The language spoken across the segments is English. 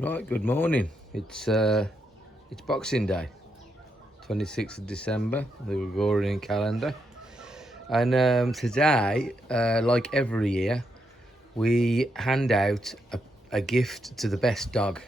Right, good morning. It's Boxing Day, 26th of December, the Gregorian calendar. And today, like every year, we hand out a gift to the best dog,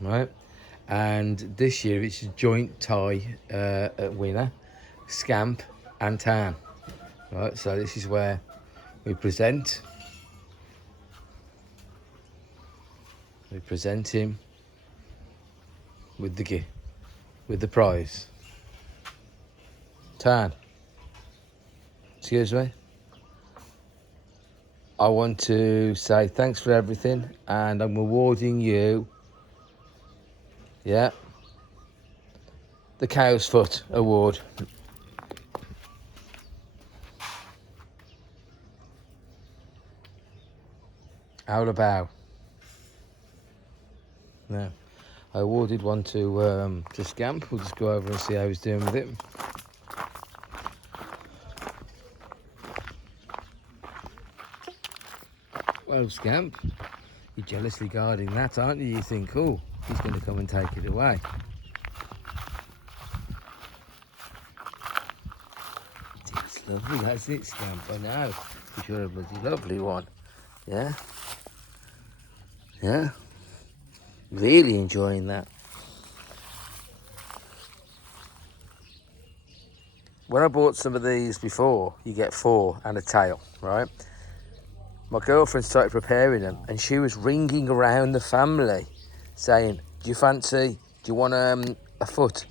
right? And this year it's a joint tie winner, Scamp and Tan. Right, so this is where we present him with the prize. Tan, excuse me. I want to say thanks for everything, and I'm awarding you, the Cowfoot Award. Out of bow. Now, I awarded one to Scamp. We'll just go over and see how he's doing with it. Well, Scamp, you're jealously guarding that, aren't you? You think, oh, he's going to come and take it away. It's lovely, that's it, Scamp. I know. You're a bloody lovely one. Yeah? Yeah? Really enjoying that. When I bought some of these before, you get 4 and a tail, right? My girlfriend started preparing them, and she was ringing around the family saying, do you want a foot,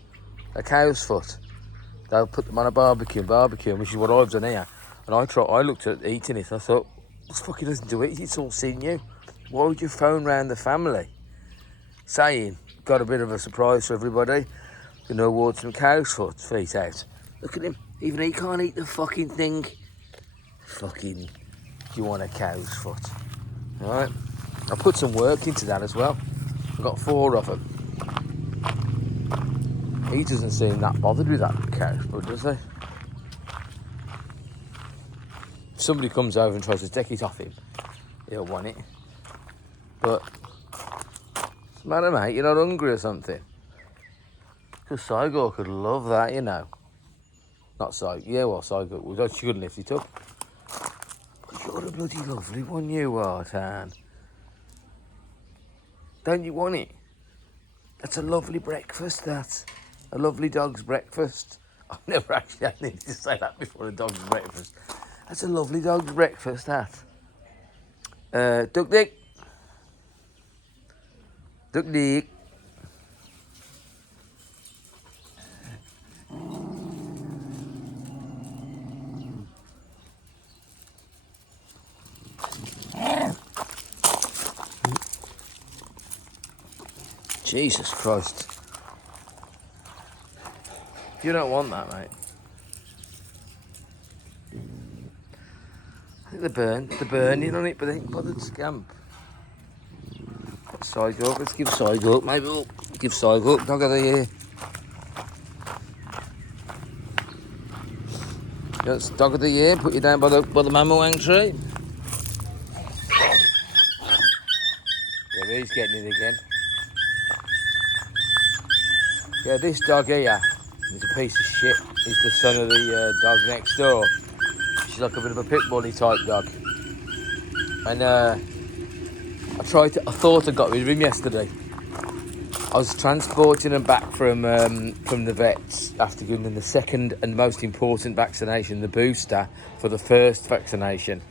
a cow's foot? They'll put them on a barbecue, which is what I've done here. And I looked at eating it, and I thought, this fucking doesn't do it, it's all sinew. Why would you phone round the family saying, got a bit of a surprise for everybody, gonna award some cow's feet out? Look at him, even he can't eat the fucking thing. Fucking, you want a cow's foot? All right, I put some work into that as well. I've got 4 of them. He doesn't seem that bothered with that cow's foot, does he? If somebody comes over and tries to take it off him, he'll want it. But what's the matter, mate? You're not hungry or something? Because Saigo could love that, you know. Not Saigo. Yeah, well, Saigo. Well, she couldn't lift it up. But you're a bloody lovely one, you are, Tan. Don't you want it? That's a lovely breakfast, that. A lovely dog's breakfast. I've never actually had anything to say that before, a dog's breakfast. That's a lovely dog's breakfast, that. Duck Dick. Duck Dick. Jesus Christ. You don't want that, mate. I think they're burning on it, but they ain't bothered, Scamp. Saigo up, let's give Saigo up. Maybe we'll give Saigo up, dog of the year. That's dog of the year, put you down by the Mamawang tree. Yeah, he's getting it again. Yeah, this dog here is a piece of shit. He's the son of the dog next door. She's like a bit of a pit bully type dog. And I thought I got rid of him yesterday. I was transporting him back from the vets after giving them the second and most important vaccination, the booster for the first vaccination.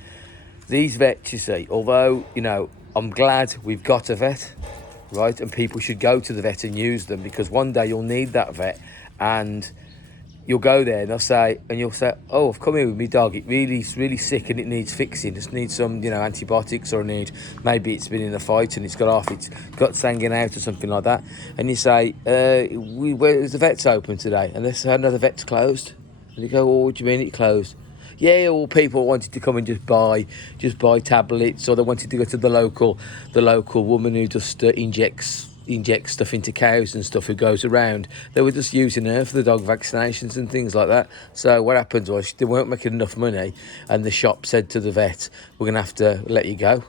These vets, you see, although, you know, I'm glad we've got a vet, right? And people should go to the vet and use them, because one day you'll need that vet, and you'll go there and you'll say, oh, I've come here with my dog. It's really sick and it needs fixing. Just needs some, antibiotics, or maybe it's been in a fight and it's got hanging out or something like that. And you say, where's the vet's open today? And they say, no, the vet's closed. And you go, oh, what do you mean it closed? Yeah, all people wanted to come and just buy tablets, or they wanted to go to the local woman who just injects stuff into cows and stuff, who goes around. They were just using her for the dog vaccinations and things like that. So what happened was they weren't making enough money, and the shop said to the vet, we're going to have to let you go.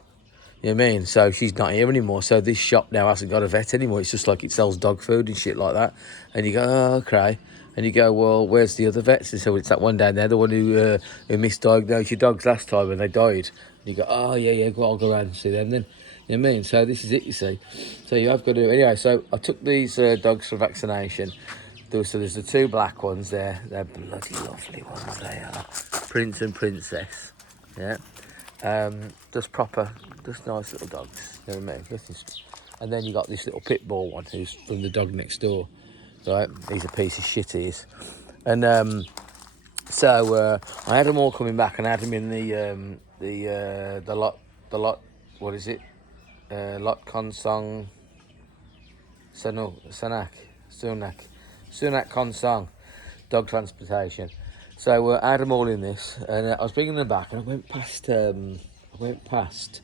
You know what I mean? So she's not here anymore. So this shop now hasn't got a vet anymore. It's just like it sells dog food and shit like that. And you go, oh, okay. And you go, well, where's the other vets? And so it's that one down there, the one who misdiagnosed your dogs last time and they died. And you go, oh, yeah, well, I'll go around and see them then. You know what I mean? So this is it, you see. So you have got to... Anyway, so I took these dogs for vaccination. So there's the two black ones there. They're bloody lovely ones, they are. Prince and Princess. Yeah. Just proper, just nice little dogs. You know what I mean? And then you got this little pit bull one who's from the dog next door. Right? He's a piece of shit, he is. And so I had them all coming back, and I had them in the lot. What is it? Lot Consong Sunak Consong dog transportation. So I had them all in this, and I was bringing them back, and I went past just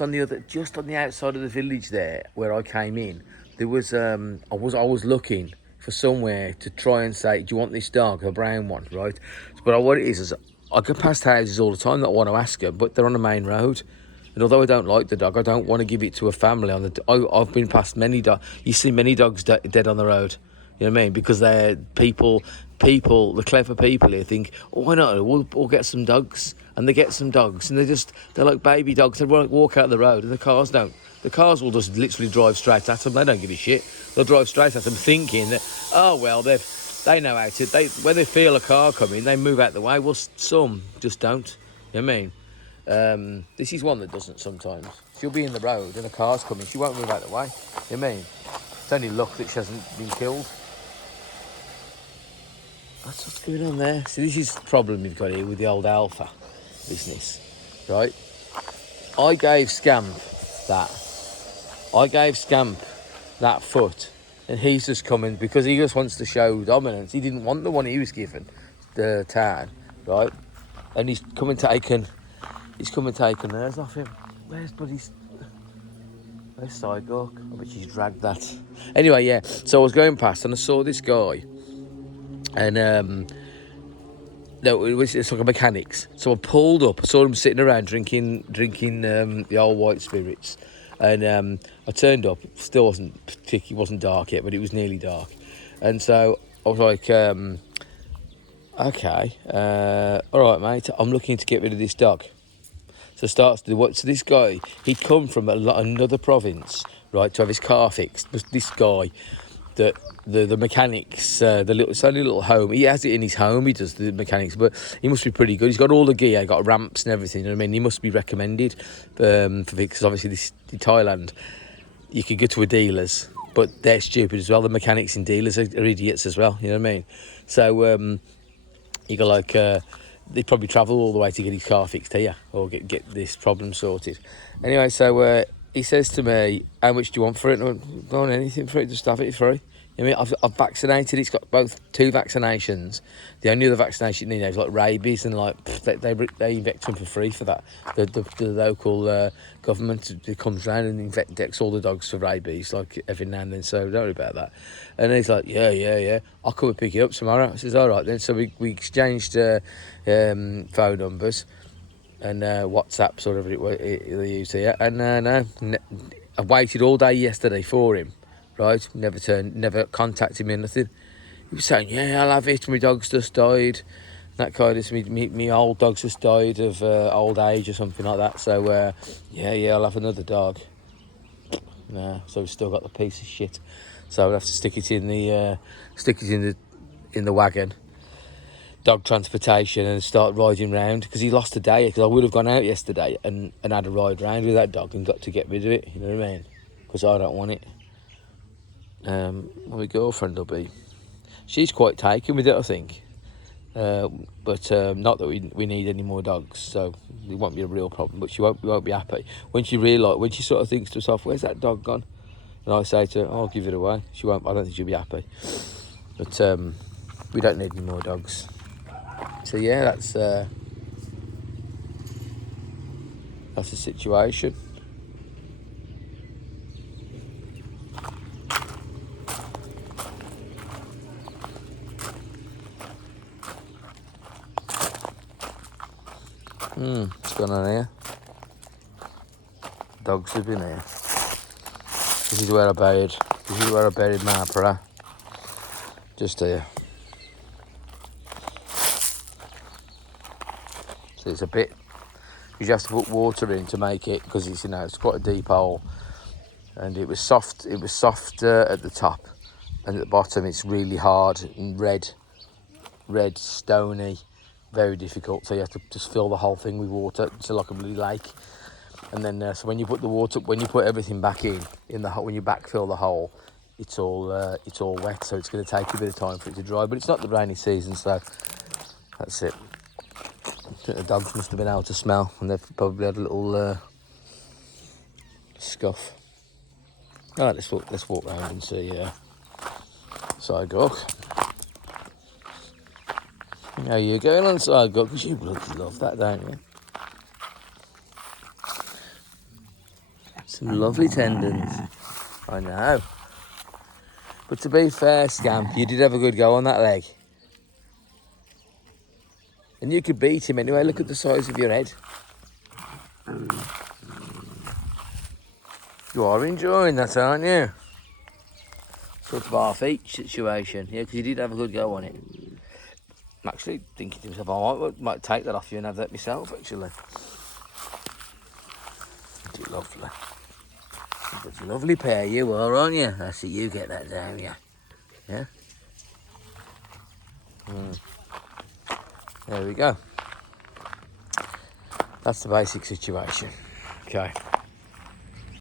on the outside of the village there where I came in. There was I was looking for somewhere to try and say, do you want this dog, a brown one, right? But what it is I go past houses all the time that I want to ask her, but they're on the main road. And although I don't like the dog, I don't want to give it to a family. I've been past many dogs. You see many dogs dead on the road. You know what I mean? Because they're people, the clever people here think, oh, why not? We'll get some dogs. And they get some dogs, and they're like baby dogs. They won't walk out the road, and the cars don't. The cars will just literally drive straight at them. They don't give a shit. They'll drive straight at them thinking that, oh, well, they know how to. When they feel a car coming, they move out the way. Well, some just don't. You know what I mean? This is one that doesn't sometimes. She'll be in the road and a car's coming. She won't move out the way. You know what I mean? It's only luck that she hasn't been killed. That's what's going on there. See, this is the problem you've got here with the old alpha business, right? I gave Scamp that foot, and he's just coming because he just wants to show dominance. He didn't want the one he was given, the tan, right? And he's come and taken theirs off him. Where's Sidewalk? I bet she's dragged that. Anyway, yeah. So I was going past and I saw this guy, and no, it's like a mechanics. So I pulled up. I saw him sitting around drinking the old white spirits, and I turned up. Still wasn't dark yet, but it was nearly dark. And so I was like, okay, all right, mate. I'm looking to get rid of this dog. So starts to do what? So this guy, he'd come from another province, right, to have his car fixed. This guy. The mechanics, it's only a little home. He has it in his home. He does the mechanics, but he must be pretty good. He's got all the gear, he got ramps and everything. You know what I mean? He must be recommended because obviously in Thailand, you could go to a dealer's, but they're stupid as well. The mechanics in dealers are idiots as well. You know what I mean? So you go like they probably travel all the way to get his car fixed here or get this problem sorted. Anyway, so. He says to me, how much do you want for it? I don't want anything for it, just have it free. I mean, I've vaccinated. It's got two vaccinations. The only other vaccination he knows, like rabies, and like they inject him for free for that. The local government comes round and injects all the dogs for rabies, like every now and then. So don't worry about that. And he's like, yeah. I'll come and pick it up tomorrow. I says, all right then. So we exchanged phone numbers and WhatsApps or whatever they use here. And I waited all day yesterday for him, right? Never contacted me or nothing. He was saying, yeah, I'll have it. My dog's just died. That kind of, me old dog's just died of old age or something like that. So, yeah, I'll have another dog. Nah, so we've still got the piece of shit. So I'll have to stick it in the wagon. Dog transportation and start riding round because he lost a day because I would have gone out yesterday and had a ride round with that dog and got to get rid of it, you know what I mean? Because I don't want it. My girlfriend will be. She's quite taken with it, I think. But not that we need any more dogs, so it won't be a real problem. But she won't be happy when she sort of thinks to herself, "Where's that dog gone?" And I say to her, "I'll give it away." She won't. I don't think she'll be happy. But we don't need any more dogs. So yeah, that's the situation. What's going on here? Dogs have been here. This is where I buried Marpera. Just here. So it's a bit. You have to put water in to make it, because it's, you know, it's quite a deep hole, and it was soft. It was soft at the top, and at the bottom it's really hard and red, stony, very difficult. So you have to just fill the whole thing with water. It's like a bloody lake. And then, so when you put the water, when you put everything back in the hole, when you backfill the hole, it's all wet. So it's going to take a bit of time for it to dry. But it's not the rainy season, so that's it. I think the dogs must have been able to smell, and they've probably had a little scuff. All right, let's walk around and see Sidewalk. How you going on Sidewalk? Because you bloody love that, don't you? Some lovely tendons. I know. But to be fair, Scamp, you did have a good go on that leg. And you could beat him anyway. Look at the size of your head. You are enjoying that, aren't you? Sort of half each situation. Yeah, because you did have a good go on it. I'm actually thinking to myself, I might take that off you and have that myself, actually. It's lovely. It's a lovely pair you are, aren't you? I see you get that down, yeah. Yeah? There we go. That's the basic situation. Okay.